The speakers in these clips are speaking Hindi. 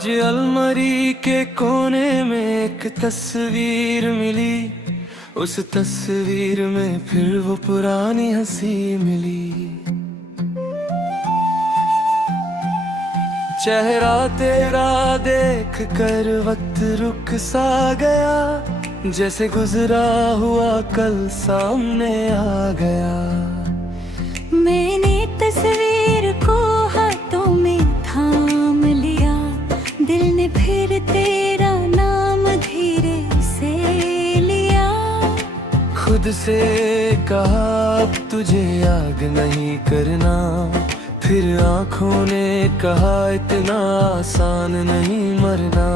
आज अलमारी के कोने में एक तस्वीर मिली, उस तस्वीर में फिर वो पुरानी हंसी मिली। चेहरा तेरा देख कर वक्त रुक सा गया, जैसे गुजरा हुआ कल सामने आ गया। मैंने तस्वीर को हाथों में थाम लिया, दिल ने फिर तेरा नाम धीरे से लिया। खुद से कहा अब तुझे याद नहीं करना, फिर आँखों ने कहा इतना आसान नहीं मरना।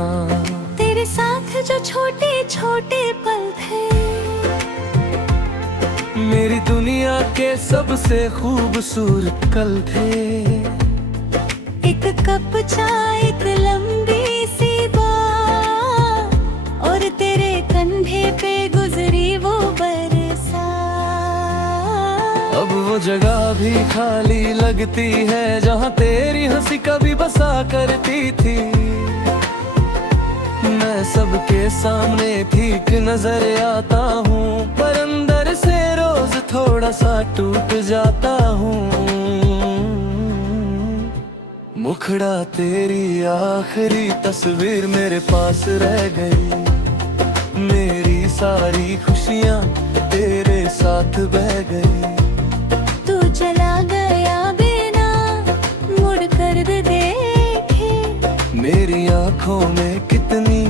तेरे साथ जो छोटे छोटे पल थे, मेरी दुनिया के सबसे खूबसूरत कल थे। एक कप चाय, एक लंबी सी बात, और तेरे कंधे पे गुजरी वो बरसात। अब वो जगह भी खाली लगती है जहाँ तेरी हंसी कभी बसा करती थी। मैं सबके सामने ठीक नजर आता हूँ, पर अंदर से रोज थोड़ा सा टूट जाता हूँ। मुखड़ा तेरी आखिरी तस्वीर मेरे पास रह गई, मेरी सारी खुशियाँ तेरे साथ बह गई। तू चला गया बिना मुड़ कर देखे, मेरी आँखों में कितनी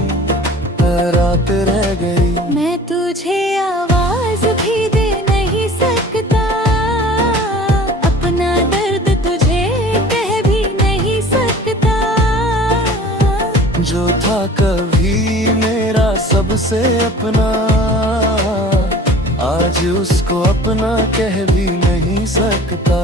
रात रह गई। मैं तुझे आवाज भी दे नहीं सकता, अपना दर्द तुझे कह भी नहीं सकता। जो था कभी मेरा सबसे अपना, आज उसको अपना कह भी नहीं सकता।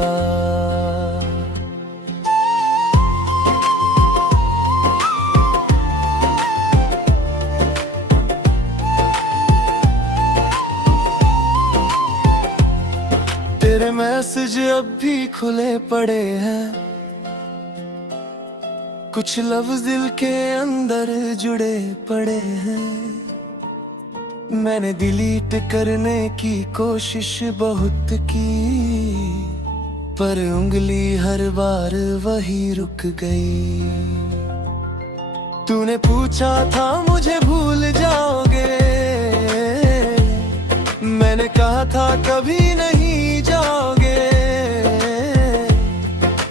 तेरे मैसेज अब भी खुले पड़े हैं, कुछ लफ्ज दिल के अंदर जुड़े पड़े हैं। मैंने डिलीट करने की कोशिश बहुत की, पर उंगली हर बार वही रुक गई। तूने पूछा था मुझे भूल जाओगे, मैंने कहा था कभी नहीं जाओगे।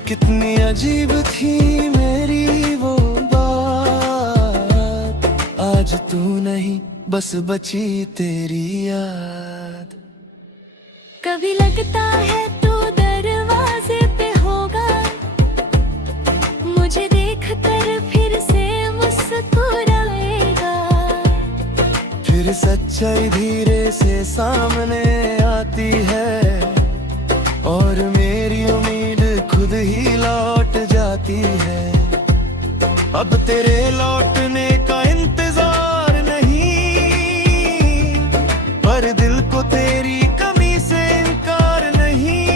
कितनी अजीब थी मेरी वो बात, आज तू नहीं बस बची तेरी याद। कभी लगता है तू दरवाजे पे होगा, मुझे देखकर फिर से मुस्कुराएगा। फिर सच्चाई धीरे से सामने आती है, और मेरी उम्मीद खुद ही लौट जाती है। अब तेरे लौटने का इंतजार नहीं, पर दिल को तेरी कमी से इनकार नहीं।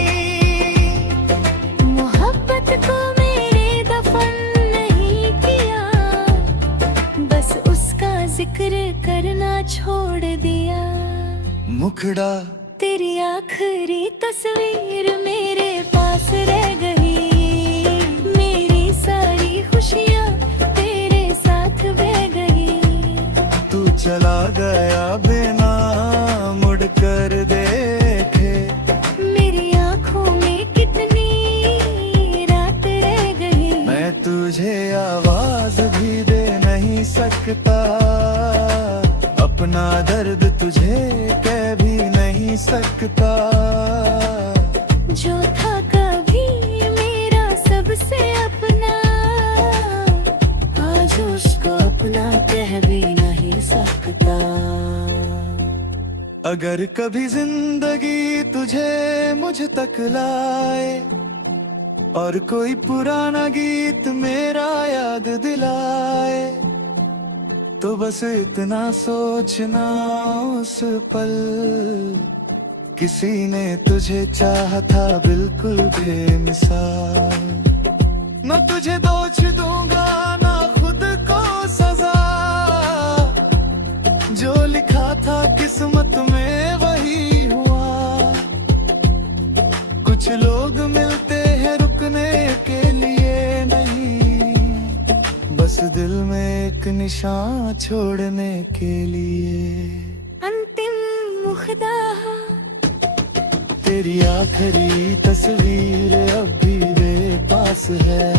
मोहब्बत को मेरे दफन नहीं किया, बस उसका जिक्र करना छोड़ दिया। मुखड़ा तेरी आखिरी तस्वीर मेरे पास रह गई, मेरी सारी खुशियाँ तेरे साथ बह गई। तू चला गया बिना मुड़ कर देखे, मेरी आँखों में कितनी रात रह गई। मैं तुझे आवाज भी दे नहीं सकता, अपना दर्द तुझे कह भी नहीं सकता। जो था कभी मेरा सबसे अपना, आज उसको अपना कह भी नहीं सकता। अगर कभी जिंदगी तुझे मुझ तक लाए, और कोई पुराना गीत मेरा याद दिलाए, तो बस इतना सोचना उस पल, किसी ने तुझे चाहा था बिल्कुल बेमिसाल। न तुझे दोष दूंगा ना खुद था किस्मत में वही हुआ। कुछ लोग मिलते हैं रुकने के लिए नहीं, बस दिल में एक निशान छोड़ने के लिए। अंतिम मुखदा तेरी आखिरी तस्वीर अब भी मेरे पास है,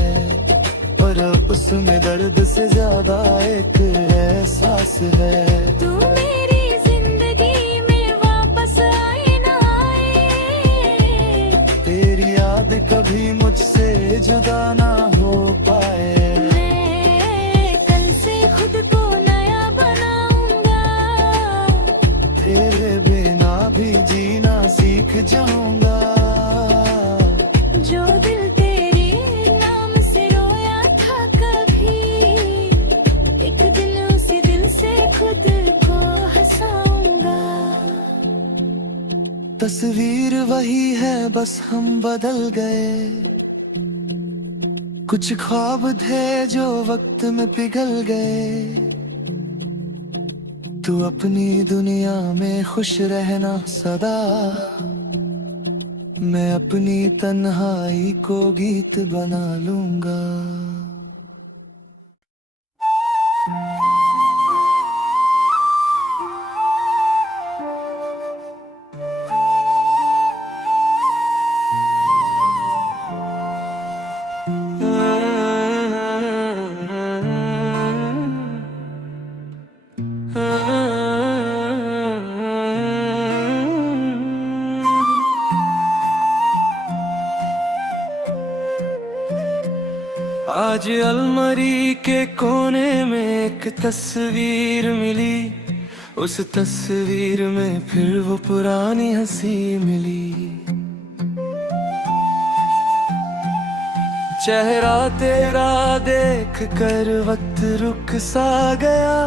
पर उसमें दर्द से ज्यादा एक एहसास है। तू मेरी जिंदगी में वापस आए ना आए, तेरी याद कभी मुझसे जुदा ना हो पाए। मैं कल से खुद को नया बनाऊंगा, तेरे बिना भी जीना सीख जाऊंगा। जो दिल तेरे नाम से रोया था कभी, एक दिन उसी दिल से खुद को हंसाऊंगा। तस्वीर वही है, बस हम बदल गए। कुछ ख्वाब थे जो वक्त में पिघल गए। तू अपनी दुनिया में खुश रहना सदा, मैं अपनी तन्हाई को गीत बना लूंगा। आज अलमारी के कोने में एक तस्वीर मिली, उस तस्वीर में फिर वो पुरानी हंसी मिली। चेहरा तेरा देख कर वक्त रुक सा गया,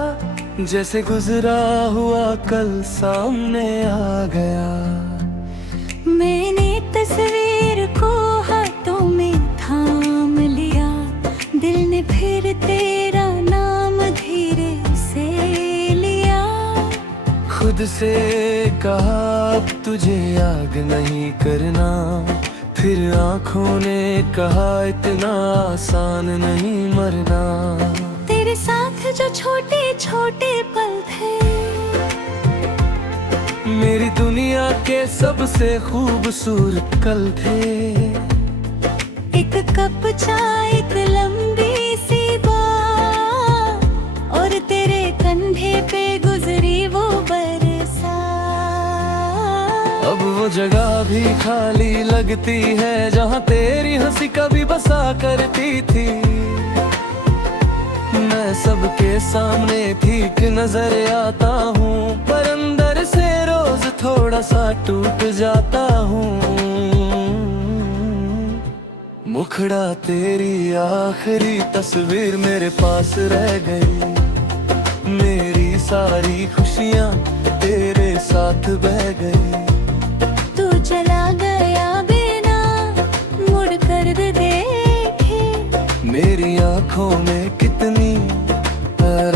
जैसे गुजरा हुआ कल सामने आ गया। मैंने तस्वीर को हाथों में थाम लिया, दिल ने फिर तेरा नाम धीरे से लिया। खुद से कहा अब तुझे याद नहीं करना, फिर आंखों ने कहा इतना आसान नहीं मरना। तेरे साथ जो छोटे छोटे पल थे, मेरी दुनिया के सबसे खूबसूरत कल थे। एक कप चाय, एक लंबी सी बात, और तेरे कंधे पे गुजरी वो बरसात। अब वो जगह भी खाली लगती है जहाँ तेरी हंसी कभी बसा करती थी। मैं सबके सामने ठीक नजर आता हूँ, पर अंदर से रोज थोड़ा सा टूट जाता हूँ। मुखड़ा तेरी आखिरी तस्वीर मेरे पास रह गई, मेरी सारी खुशियाँ तेरे साथ बह गई। तू चला गया बिना मुड़ कर देखे, मेरी आँखों में कितनी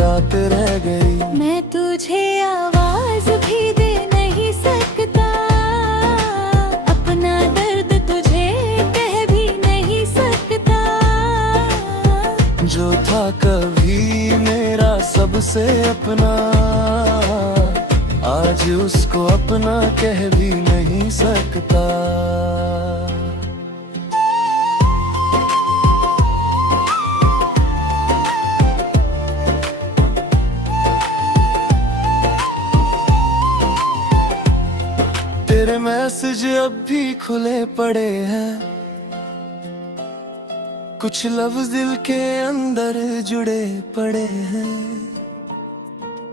रात रह गई। मैं तुझे आवाज भी दे नहीं सकता, अपना दर्द तुझे कह भी नहीं सकता। जो था कभी मेरा सबसे अपना, आज उसको अपना कह भी नहीं सकता। तेरे मैसेज अब भी खुले पड़े हैं, कुछ लफ्ज दिल के अंदर जुड़े पड़े हैं।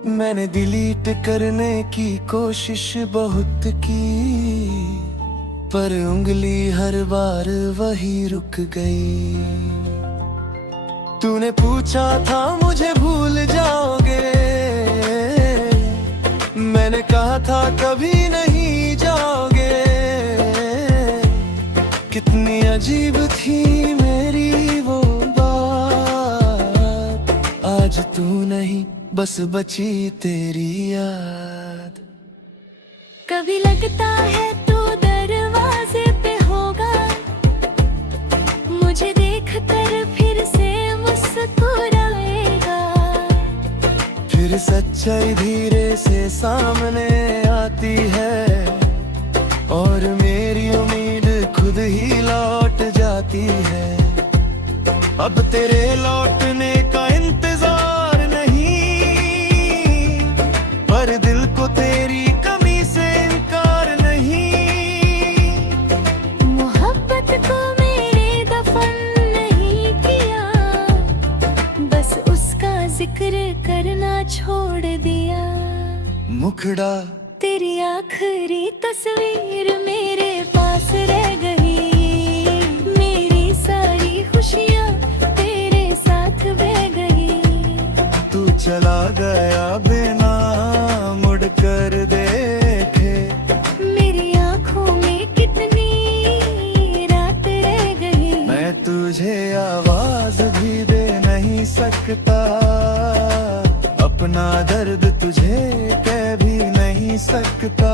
मैंने डिलीट करने की कोशिश बहुत की, पर उंगली हर बार वही रुक गई। तूने पूछा था मुझे भूल जाओगे, मैंने कहा था कभी नहीं जाओगे। कितनी अजीब थी मेरी वो बात, आज तू नहीं बस बची तेरी याद। कभी लगता है तू दरवाजे पे होगा, मुझे देखकर फिर से मुस्कुराएगा। फिर सच्चाई धीरे से सामने आती है और मेरी उम्मीद खुद ही लौट जाती है। अब तेरे लौटने का इंतजार नहीं, पर दिल को तेरी कमी से इनकार नहीं। मोहब्बत को मेरे दफन नहीं किया, बस उसका जिक्र करना छोड़ दिया। मुखड़ा तेरी आखिरी तस्वीर मेरे पास रह गई, मेरी सारी खुशियाँ तेरे साथ बह गई। तू चला गया बिना मुड़ कर देखे, मेरी आँखों में कितनी रात रह गई। मैं तुझे आवाज भी दे नहीं सकता, अपना दर्द तुझे कह भी नहीं सकता।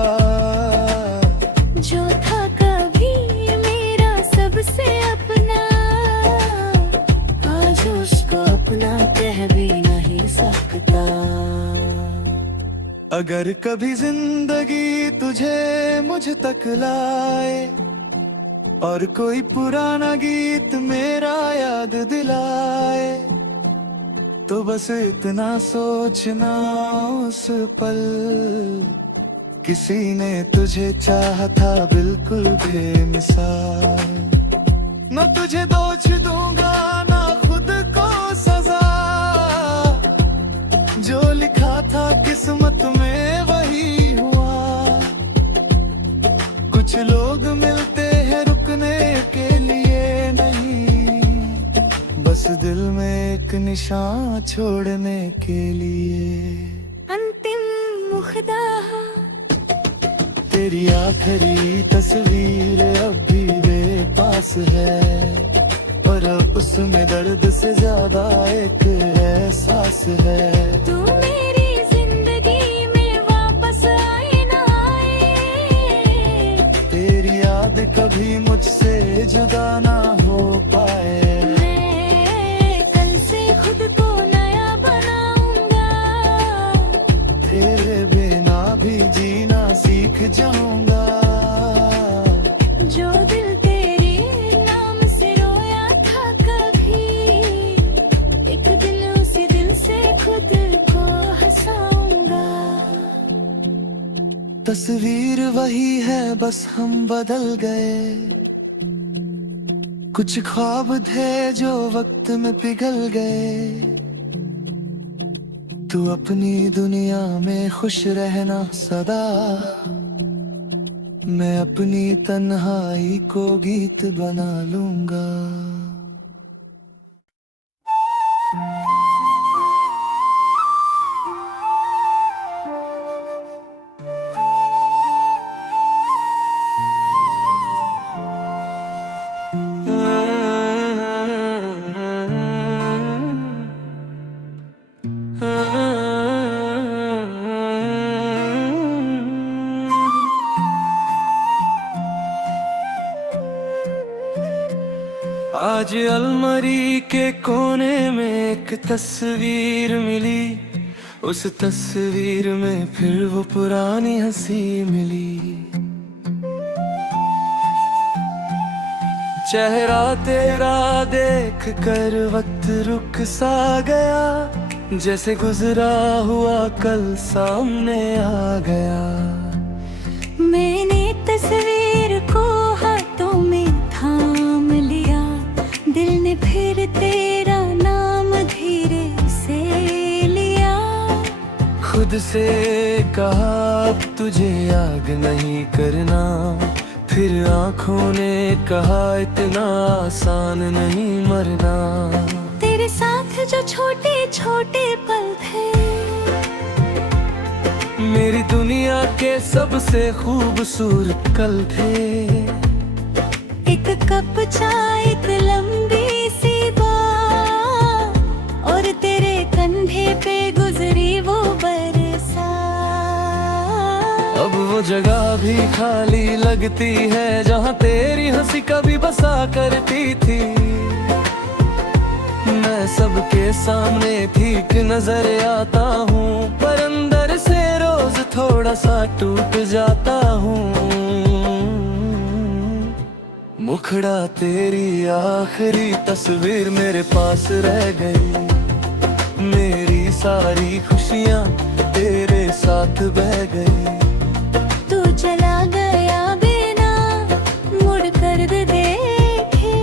जो था कभी मेरा सबसे अपना, आज उसको अपना कह भी नहीं सकता। अगर कभी जिंदगी तुझे मुझ तक लाए और कोई पुराना गीत मेरा याद दिलाए, तो बस इतना सोचना उस पल किसी ने तुझे चाहा था बिल्कुल बेमिसाल। न तुझे दोष दूंगा ना खुद को सजा, जो लिखा था किस्मत में वही हुआ। कुछ लोग मिलते हैं रुकने के लिए नहीं, बस दिल में एक निशान छोड़ने के लिए। अंतिम मुखदा तेरी आखिरी तस्वीर अब भी मेरे पास है, पर अब उसमें दर्द से ज्यादा एक एहसास है। तू मेरी जिंदगी में वापस आए ना आए, तेरी याद कभी मुझसे जुदा ना हो पाए। मैं कल से खुद को नया बनाऊंगा, तेरे बिना भी जीना सीख जाऊंगा। जो दिल तेरे नाम से रोया था कभी, एक दिन उसी दिल से खुद को हंसाऊंगा। तस्वीर वही है बस हम बदल गए, कुछ ख्वाब थे जो वक्त में पिघल गए। तू अपनी दुनिया में खुश रहना सदा, मैं अपनी तन्हाई को गीत बना लूंगा। आज अलमारी के कोने में एक तस्वीर मिली, उस तस्वीर में फिर वो पुरानी हंसी मिली। चेहरा तेरा देख कर वक्त रुक सा गया, जैसे गुजरा हुआ कल सामने आ गया। मैंने तस्वीर को हाथों में थाम लिया, दिल ने फिर तेरा नाम धीरे से लिया। खुद से कहा अब तुझे याद नहीं करना, फिर आँखों ने कहा इतना आसान नहीं मरना। तेरे साथ जो छोटे छोटे पल थे, मेरी दुनिया के सबसे खूबसूरत कल थे। एक कप चाय, एक लंबी सी बात, और तेरे कंधे पे गुजरी जगह भी खाली लगती है जहाँ तेरी हंसी कभी बसा करती थी। मैं सबके सामने ठीक नजर आता हूँ, पर अंदर से रोज थोड़ा सा टूट जाता हूँ। मुखड़ा तेरी आखिरी तस्वीर मेरे पास रह गई, मेरी सारी खुशियाँ तेरे साथ बह गई। तू चला गया बिना मुड़ कर देखे,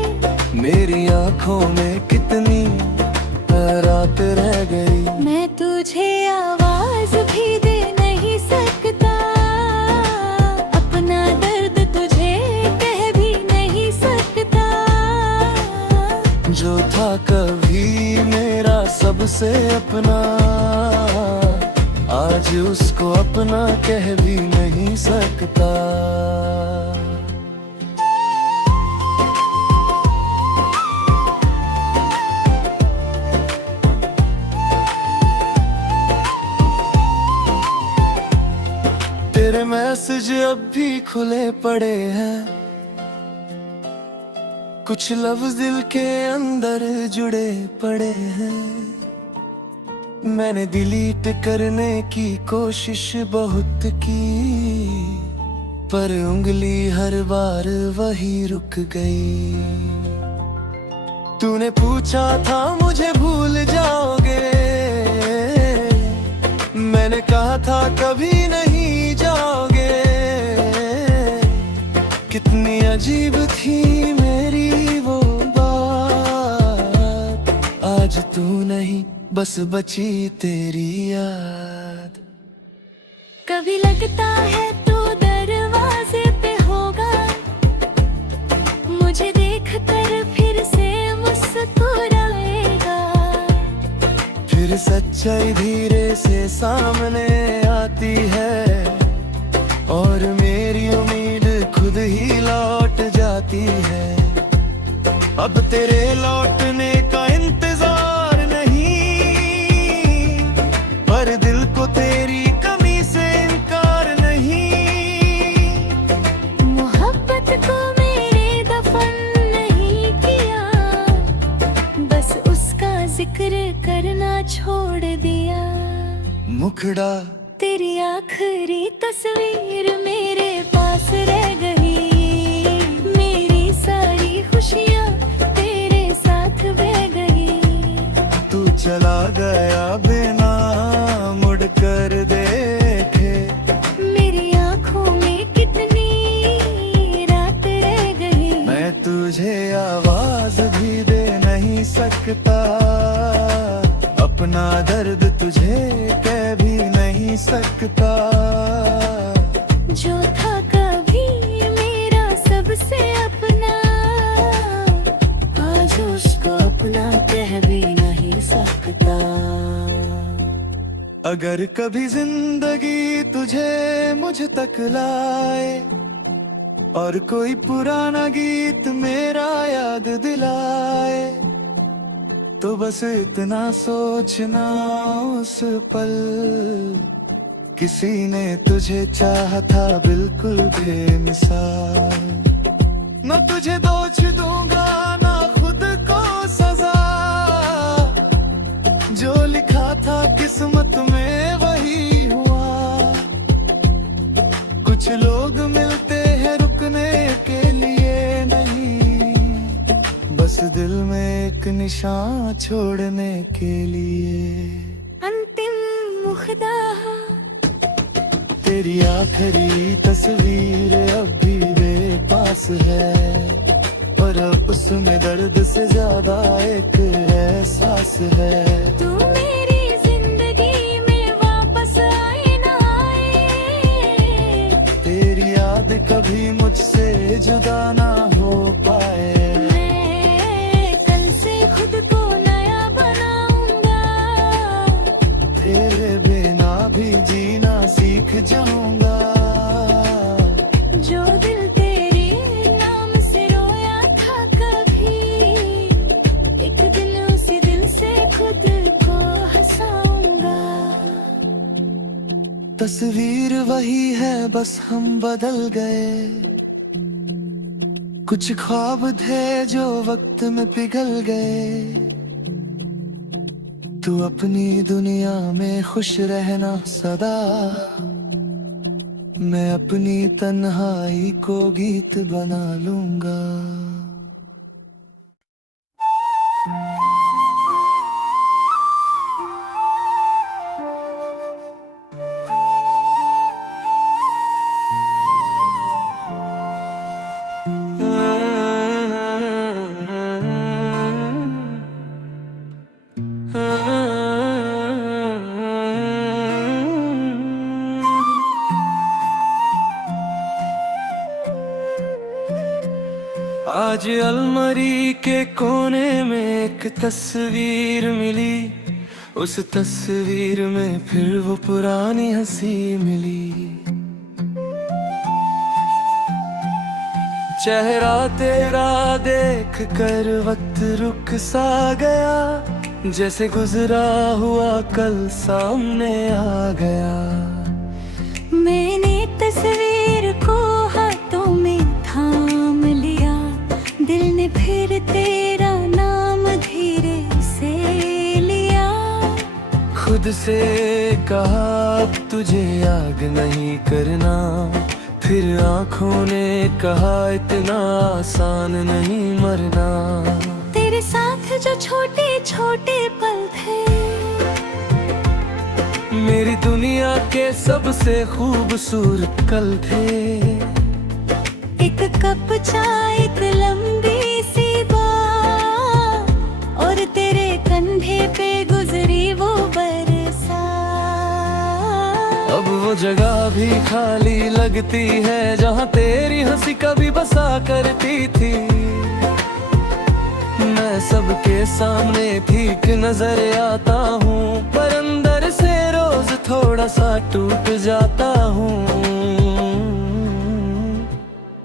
मेरी आंखों में कितनी रात रह गई। मैं तुझे आवाज भी दे नहीं सकता, अपना दर्द तुझे कह भी नहीं सकता। जो था कभी मेरा सबसे अपना, आज उसको अपना कह भी नहीं सकता। तेरे मैसेज अब भी खुले पड़े हैं, कुछ लफ्ज दिल के अंदर जुड़े पड़े हैं। मैंने डिलीट करने की कोशिश बहुत की, पर उंगली हर बार वही रुक गई। तूने पूछा था मुझे भूल जाओगे, मैंने कहा था कभी नहीं जाओगे। कितनी अजीब थी मेरी वो बात, आज तू नहीं बस बची तेरी याद। कभी लगता है तू दरवाजे पे होगा, मुझे देखकर फिर से मुस्कुराएगा। फिर सच्चाई धीरे से सामने आती है, और मेरी उम्मीद खुद ही लौट जाती है। अब तेरे लौटने का इंतजार नहीं, पर दिल को तेरी कमी से इनकार नहीं। मोहब्बत को मेरे दफन नहीं किया, बस उसका जिक्र करना छोड़ दिया। मुखड़ा तेरी आखिरी तस्वीर मेरे पास रह गई, मेरी सारी खुशियाँ तेरे साथ बह गई। तू चला गया बिना मुड़ कर देखे, मेरी आँखों में कितनी रात रह गई। मैं तुझे आवाज भी दे नहीं सकता, अपना दर्द तुझे कह भी नहीं सकता। जो था कभी मेरा सबसे अपना, आज उसको अपना कह भी नहीं सकता। अगर कभी जिंदगी तुझे मुझ तक लाए, और कोई पुराना गीत मेरा याद दिलाए, तो बस इतना सोचना उस पल, किसी ने तुझे चाहा था बिल्कुल बेमिसाल। न तुझे दोष दूंगा ना खुद को सजा, जो लिखा था किस्मत में वही हुआ। कुछ लोग मिलते हैं रुकने के लिए नहीं, बस दिल में एक निशान छोड़ने के लिए। अंतिम मुखदा तेरी आखिरी तस्वीर अब भी मेरे पास है, पर अब उसमें दर्द से ज्यादा एक एहसास है। तू मेरी जिंदगी में वापस आए ना आए, तेरी याद कभी मुझसे जुदा ना हो पाए। मैं कल से खुद को नया बनाऊंगा, तेरे बिना भी जीना सीख जाऊंगा। जो दिल तेरे नाम से रोया था कभी, एक दिन उसी दिल से खुद को हंसाऊंगा। तस्वीर वही है, बस हम बदल गए। कुछ ख्वाब थे जो वक्त में पिघल गए। तू अपनी दुनिया में खुश रहना सदा, मैं अपनी तन्हाई को गीत बना लूंगा। आज अलमारी के कोने में एक तस्वीर मिली। उस तस्वीर में फिर वो पुरानी हंसी मिली। चेहरा तेरा देख कर वक्त रुक सा गया, जैसे गुजरा हुआ कल सामने आ गया। मैंने तस्वीर को हाथों में थाम लिया, दिल ने फिर तेरा नाम धीरे से लिया। खुद से कहा अब तुझे याद नहीं करना, फिर आँखों ने कहा इतना आसान नहीं मरना। तेरे साथ जो छोटे छोटे पल थे, मेरी दुनिया के सबसे खूबसूरत कल थे। एक कप चाय, एक लंबी सी बात, और तेरे कंधे पे गुजरी वो बरसात। अब वो जगह भी खाली लगती है जहाँ तेरी हंसी कभी बसा करती थी। मैं सबके सामने ठीक नजर आता हूँ, पर अंदर से रोज थोड़ा सा टूट जाता हूँ।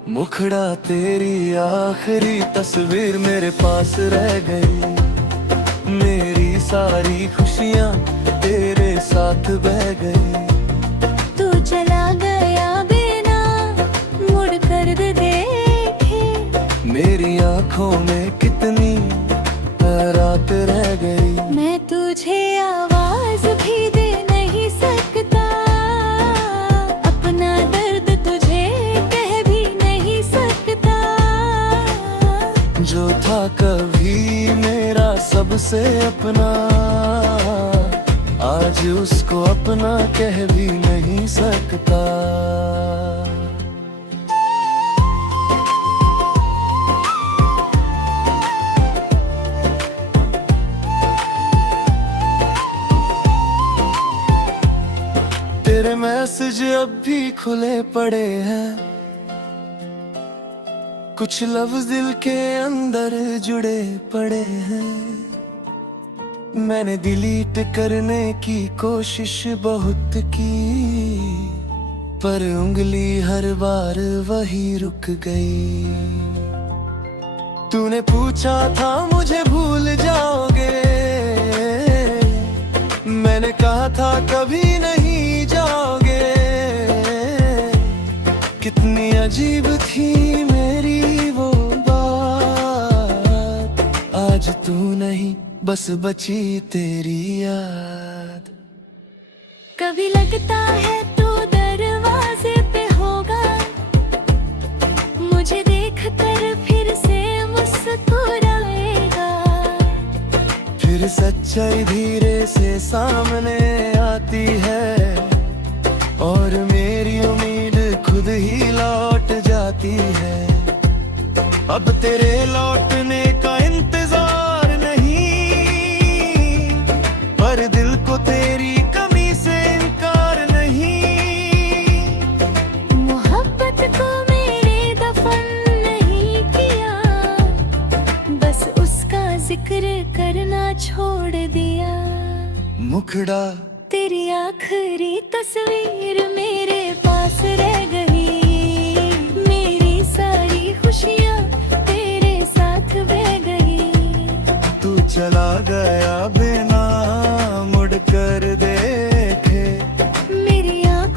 मुखड़ा तेरी आखिरी तस्वीर मेरे पास रह गई। मेरी सारी खुशियाँ तेरे साथ बह गई। तू चला गया बिना मुड़ कर देखे, मेरी आँखों में कितनी रात रह गई। मैं तुझे आवाज भी दे नहीं सकता, अपना दर्द तुझे कह भी नहीं सकता। जो था कभी मेरा सबसे अपना, आज उसको अपना कह भी नहीं सकता। तेरे मैसेज अब भी खुले पड़े हैं, कुछ लफ्ज दिल के अंदर जुड़े पड़े हैं। मैंने डिलीट करने की कोशिश बहुत की, पर उंगली हर बार वही रुक गई। तूने पूछा था मुझे भूल जाओगे, मैंने कहा था कभी नहीं जाओगे। कितनी अजीब थी मेरी वो बात, आज तू नहीं बस बची तेरी याद। कभी लगता है तू दरवाजे पे होगा, मुझे देख कर फिर से मुस्कुराएगा। फिर सच्चाई धीरे से सामने आती है, और मेरी उम्मीद खुद ही लौट जाती है। अब तेरे लौटने का इंतजार नहीं, पर दिल को तेरी कमी से इनकार नहीं। मोहब्बत को मेरे दफन नहीं किया, बस उसका जिक्र करना छोड़ दिया। मुखड़ा तेरी आखिरी तस्वीर मेरे पास रह गई, मेरी सारी खुशियाँ तेरे साथ बह गई। तू चला गया बिना मुड़ कर देखे, मेरी आँखों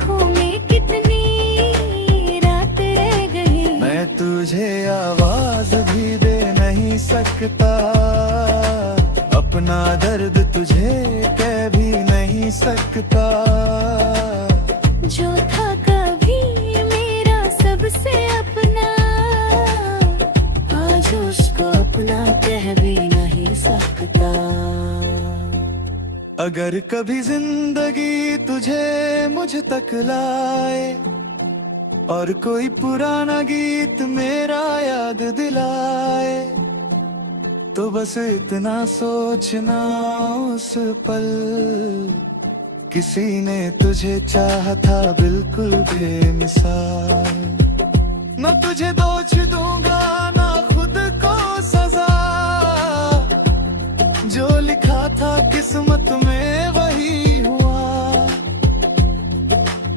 जो था कभी मेरा सबसे अपना, आज उसको अपना कह भी नहीं सकता। अगर कभी जिंदगी तुझे मुझ तक लाए और कोई पुराना गीत मेरा याद दिलाए, तो बस इतना सोचना उस पल किसी ने तुझे चाहा था बिल्कुल बेमिसाल। न तुझे दोष दूंगा ना खुद को सजा, जो लिखा था किस्मत में वही हुआ।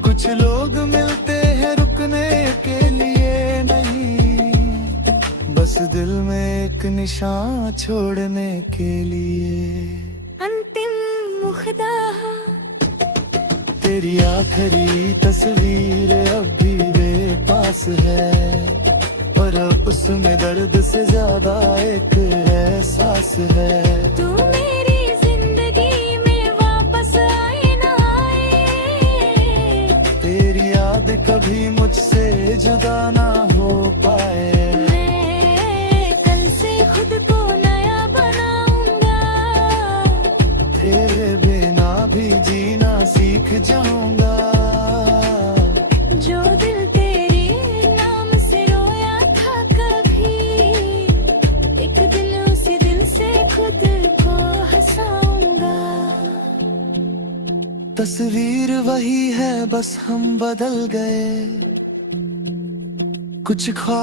कुछ लोग मिलते हैं रुकने के लिए नहीं, बस दिल में एक निशान छोड़ने के लिए। अंतिम मुखदा तेरी आखिरी तस्वीर अब भी मेरे पास है, और अब उसमें दर्द से ज्यादा एक एहसास है। तू मेरी जिंदगी में वापस आए ना आए, तेरी याद कभी मुझसे जुदा ना हो पाए। मैं कल से खुद को नया बनाऊंगा, तेरे बिना भी जीना सीख जाऊंगा। जो दिल तेरे नाम से रोया था कभी, एक दिन उसी दिल से खुद को हंसाऊंगा। तस्वीर वही है बस हम बदल गए, कुछ ख्वाब